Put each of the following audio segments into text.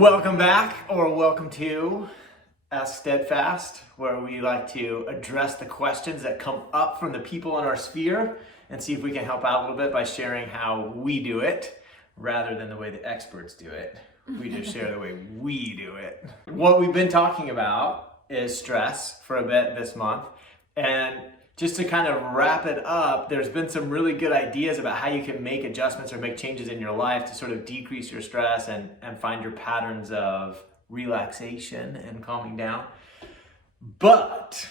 Welcome back, or welcome to Ask Steadfast, where we like to address the questions that come up from the people in our sphere and see if we can help out a little bit by sharing how we do it rather than the way the experts do it. We just share the way we do it. What we've been talking about is stress for a bit this month, and just to kind of wrap it up, there's been some really good ideas about how you can make adjustments or make changes in your life to sort of decrease your stress and find your patterns of relaxation and calming down. But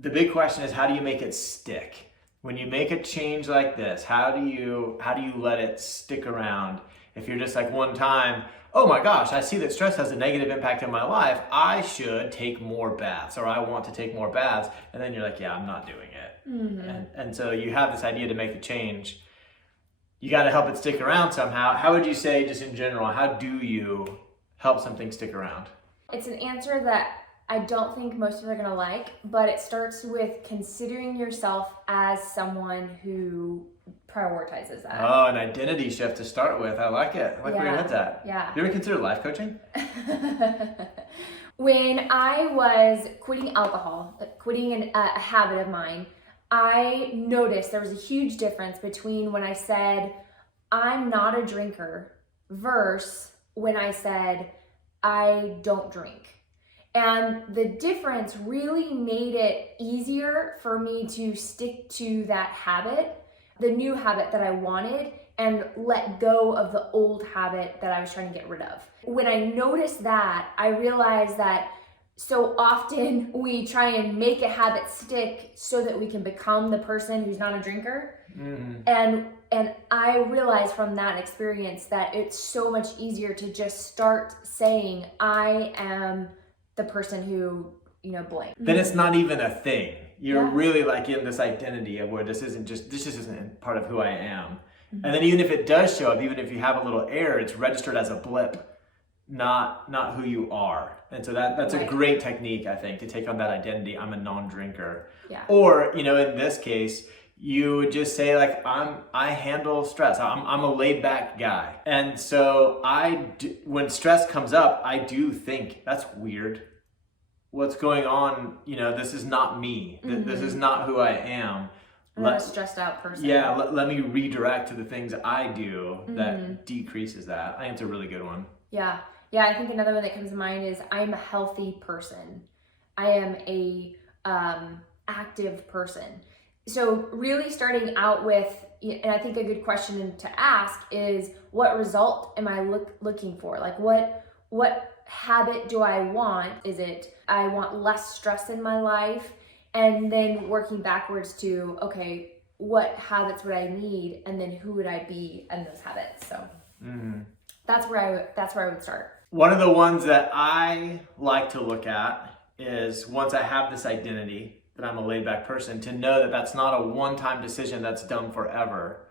the big question is, how do you make it stick? When you make a change like this, how do you let it stick around? If you're just like one time, oh my gosh, I see that stress has a negative impact in my life, I should take more baths, or I want to take more baths, and then you're like, yeah, I'm not doing it. Mm-hmm. And so you have this idea to make the change. You got to help it stick around somehow. How would you say, just in general, how do you help something stick around? It's an answer that I don't think most people are going to like, but it starts with considering yourself as someone who prioritizes that. Oh, an identity shift to start with. I like it. I like where your head's at. Yeah. You ever consider life coaching? When I was quitting alcohol, quitting a habit of mine, I noticed there was a huge difference between when I said, I'm not a drinker, versus when I said, I don't drink. And the difference really made it easier for me to stick to that habit, the new habit that I wanted, and let go of the old habit that I was trying to get rid of. When I noticed that, I realized that so often we try and make a habit stick so that we can become the person who's not a drinker. Mm-hmm. And I realized from that experience that it's so much easier to just start saying, I am the person who, blank. Then it's not even a thing. You're really like in this identity of where this just isn't part of who I am. Mm-hmm. And then even if it does show up, even if you have a little error, it's registered as a blip, not who you are. And so that's a great technique, I think, to take on that identity. I'm a non-drinker. Yeah. Or, in this case, you would just say like, I handle stress. I'm a laid back guy. And so when stress comes up, I do think that's weird. What's going on? This is not me. Mm-hmm. This is not who I am. I'm not a stressed out person. Yeah. Let me redirect to the things I do that decreases that. I think it's a really good one. Yeah. Yeah. I think another one that comes to mind is I'm a healthy person. I am a active person. So really starting out with, and I think a good question to ask is, what result am I looking for? Like what habit do I want? Is it, I want less stress in my life? And then working backwards to, okay, what habits would I need? And then who would I be in those habits? So that's where I would start. One of the ones that I like to look at is, once I have this identity that I'm a laid back person, to know that that's not a one-time decision that's done forever.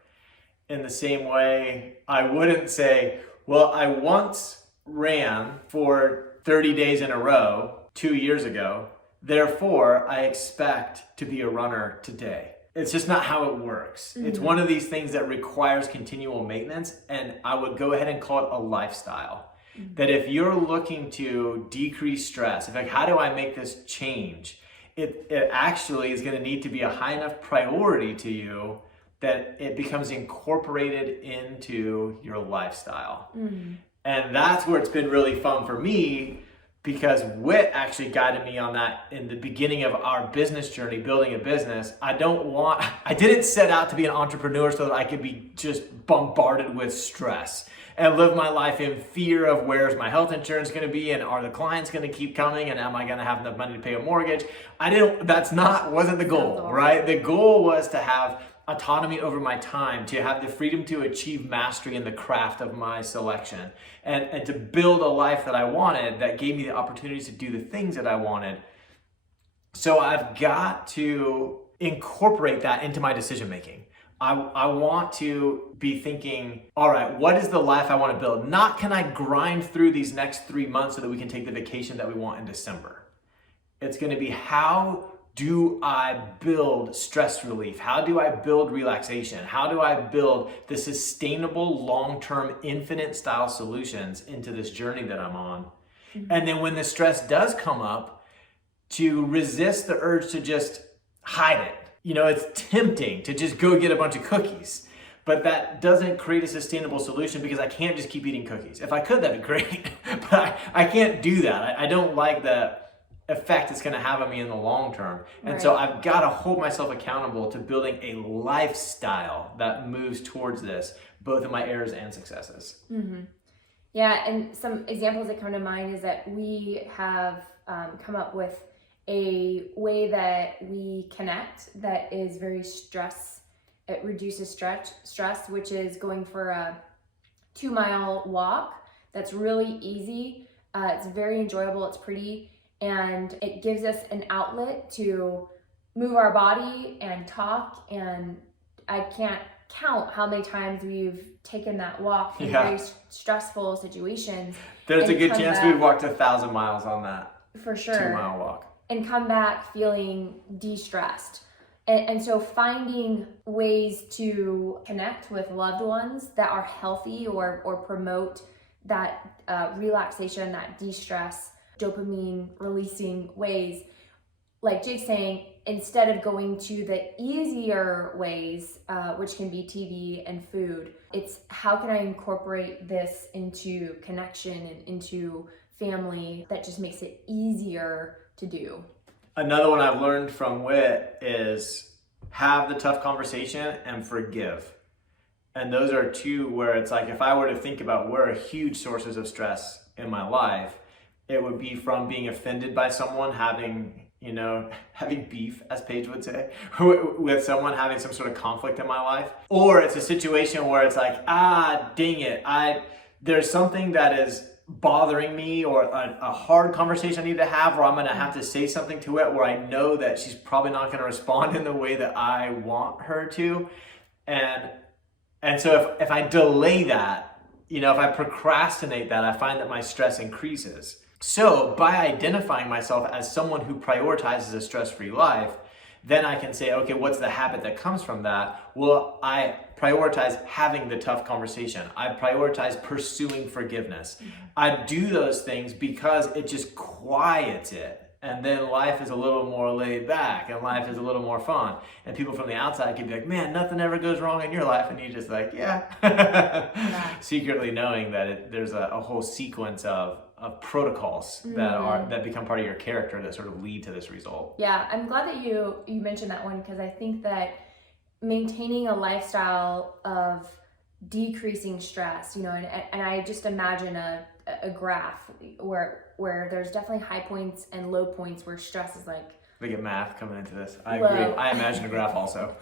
In the same way, I wouldn't say, well, I once ran for 30 days in a row 2 years ago, therefore I expect to be a runner today. It's just not how it works. Mm-hmm. It's one of these things that requires continual maintenance, and I would go ahead and call it a lifestyle. Mm-hmm. That if you're looking to decrease stress, if like, how do I make this change? It actually is going to need to be a high enough priority to you that it becomes incorporated into your lifestyle. Mm-hmm. And that's where it's been really fun for me, because Whit actually guided me on that in the beginning of our business journey, building a business. I didn't set out to be an entrepreneur so that I could be just bombarded with stress and live my life in fear of where's my health insurance going to be, and are the clients going to keep coming, and am I going to have enough money to pay a mortgage? Wasn't the goal, right? The goal was to have autonomy over my time, to have the freedom to achieve mastery in the craft of my selection, and to build a life that I wanted, that gave me the opportunities to do the things that I wanted. So I've got to incorporate that into my decision making. I want to be thinking, all right, what is the life I want to build? Not can I grind through these next 3 months so that we can take the vacation that we want in December. It's going to be, how do I build stress relief? How do I build relaxation? How do I build the sustainable, long-term, infinite style solutions into this journey that I'm on? And then when the stress does come up, to resist the urge to just hide it. You know, it's tempting to just go get a bunch of cookies, but that doesn't create a sustainable solution because I can't just keep eating cookies. If I could, that'd be great, but I can't do that. I don't like the effect it's going to have on me in the long term. And so I've got to hold myself accountable to building a lifestyle that moves towards this, both in my errors and successes. Yeah, and some examples that come to mind is that we have come up with a way that we connect that is very it reduces stress, which is going for a 2-mile walk. That's really easy. It's very enjoyable. It's pretty. And it gives us an outlet to move our body and talk. And I can't count how many times we've taken that walk in very stressful situations. There's a good chance we've walked 1,000 miles on that. For sure. 2-mile walk. And come back feeling de-stressed. And so finding ways to connect with loved ones that are healthy or promote that relaxation, that de-stress, dopamine releasing ways, like Jake's saying, instead of going to the easier ways, which can be TV and food, it's how can I incorporate this into connection and into family that just makes it easier to do. Another one I've learned from Whit is have the tough conversation and forgive. And those are two where it's like, if I were to think about where are huge sources of stress in my life, it would be from being offended by someone, having beef, as Paige would say, with someone, having some sort of conflict in my life. Or it's a situation where it's like, dang it, there's something that is bothering me, or a hard conversation I need to have, or I'm going to have to say something to it where I know that she's probably not going to respond in the way that I want her to. And so if I delay that, if I procrastinate that, I find that my stress increases. So by identifying myself as someone who prioritizes a stress-free life, then I can say, okay, what's the habit that comes from that? Well, I prioritize having the tough conversation. I prioritize pursuing forgiveness. I do those things because it just quiets it. And then life is a little more laid back and life is a little more fun. And people from the outside can be like, man, nothing ever goes wrong in your life. And you're just like, yeah. Secretly knowing that there's a whole sequence of protocols that become part of your character that sort of lead to this result. Yeah, I'm glad that you mentioned that one, because I think that maintaining a lifestyle of decreasing stress, and I just imagine a graph where there's definitely high points and low points where stress is like. Look at math coming into this. I agree. I imagine a graph also.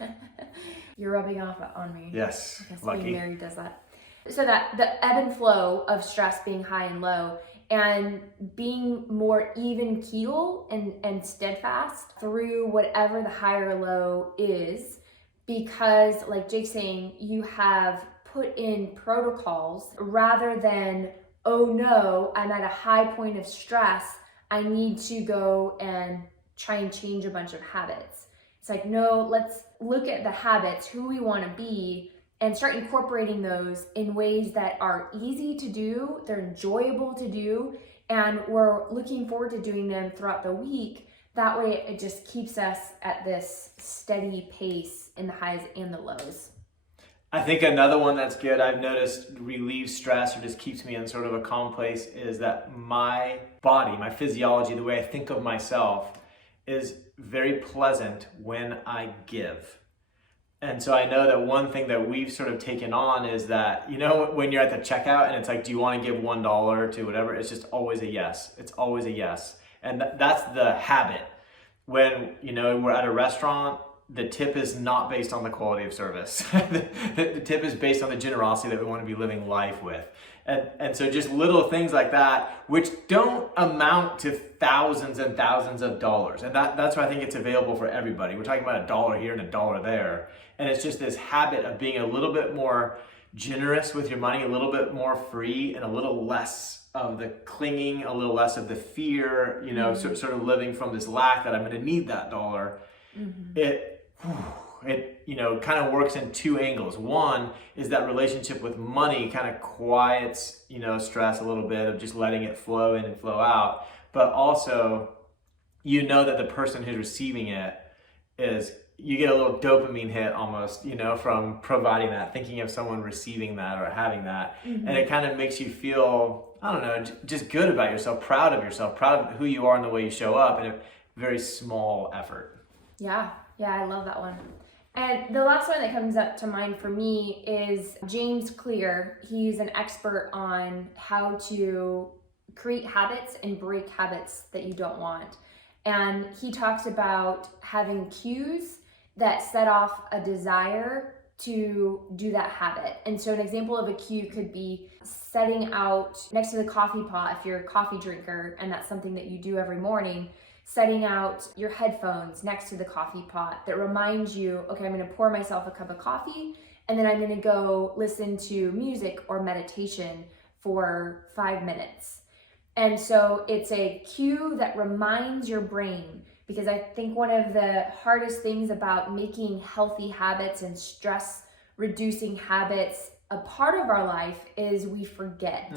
You're rubbing off on me. Yes, I guess lucky. being married does that. So that the ebb and flow of stress being high and low, and being more even keel and steadfast through whatever the high or low is, because like Jake's saying, you have put in protocols rather than, oh no, I'm at a high point of stress, I need to go and try and change a bunch of habits. It's like, no, let's look at the habits, who we want to be, and start incorporating those in ways that are easy to do, they're enjoyable to do, and we're looking forward to doing them throughout the week. That way it just keeps us at this steady pace in the highs and the lows. I think another one that's good, I've noticed, relieves stress or just keeps me in sort of a calm place, is that my body, my physiology, the way I think of myself is very pleasant when I give. And so I know that one thing that we've sort of taken on is that, when you're at the checkout and it's like, do you want to give $1 to whatever? It's just always a yes. It's always a yes. And that's the habit. When, we're at a restaurant, the tip is not based on the quality of service. The tip is based on the generosity that we want to be living life with. And so just little things like that, which don't amount to thousands and thousands of dollars. And that's why I think it's available for everybody. We're talking about $1 here and $1 there. And it's just this habit of being a little bit more generous with your money, a little bit more free, and a little less of the clinging, a little less of the fear, you know, sort of living from this lack that I'm going to need that dollar. It you know, kind of works in two angles. One is that relationship with money kind of quiets, you know, stress a little bit of just letting it flow in and flow out. But also, you know that the person who's receiving it is, you get a little dopamine hit almost, you know, from providing that, thinking of someone receiving that or having that. And it kind of makes you feel, I don't know, just good about yourself, proud of who you are and the way you show up in a very small effort. Yeah, I love that one. And the last one that comes up to mind for me is James Clear. He's an expert on how to create habits and break habits that you don't want. And he talks about having cues that set off a desire to do that habit. And so an example of a cue could be setting out next to the coffee pot, if you're a coffee drinker and that's something that you do every morning, setting out your headphones next to the coffee pot that reminds you, okay, I'm gonna pour myself a cup of coffee and then I'm gonna go listen to music or meditation for 5 minutes. And so it's a cue that reminds your brain, because I think one of the hardest things about making healthy habits and stress reducing habits a part of our life is we forget.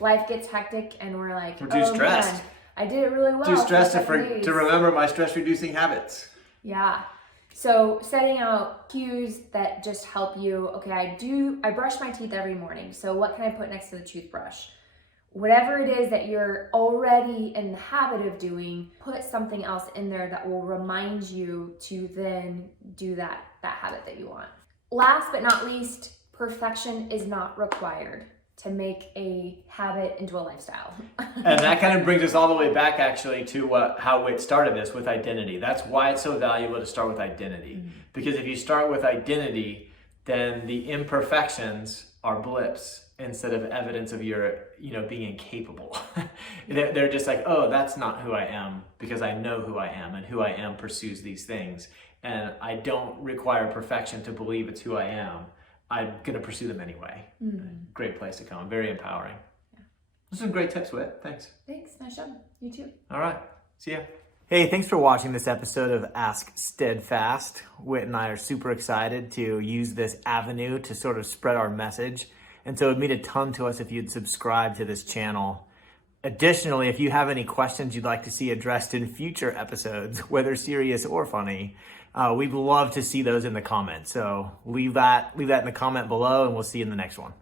Life gets hectic and we're like, we're too stressed. Man, I did it really well. Too stressed to remember my stress reducing habits. Yeah. So setting out cues that just help you. Okay, I brush my teeth every morning. So what can I put next to the toothbrush? Whatever it is that you're already in the habit of doing, put something else in there that will remind you to then do that habit that you want. Last but not least, perfection is not required to make a habit into a lifestyle. And that kind of brings us all the way back actually to how Whit started this with identity. That's why it's so valuable to start with identity. Because if you start with identity, then the imperfections are blips instead of evidence of your, you know, being incapable. They're just like, oh, that's not who I am, because I know who I am, and who I am pursues these things. And I don't require perfection to believe it's who I am. I'm gonna pursue them anyway. Great place to come, very empowering. Yeah. Those are some great tips, Whit, thanks. Thanks, nice job, you too. All right, see ya. Hey, thanks for watching this episode of Ask Steadfast. Whit and I are super excited to use this avenue to sort of spread our message. And so it'd mean a ton to us if you'd subscribe to this channel. Additionally, if you have any questions you'd like to see addressed in future episodes, whether serious or funny, we'd love to see those in the comments. So leave that in the comment below, and we'll see you in the next one.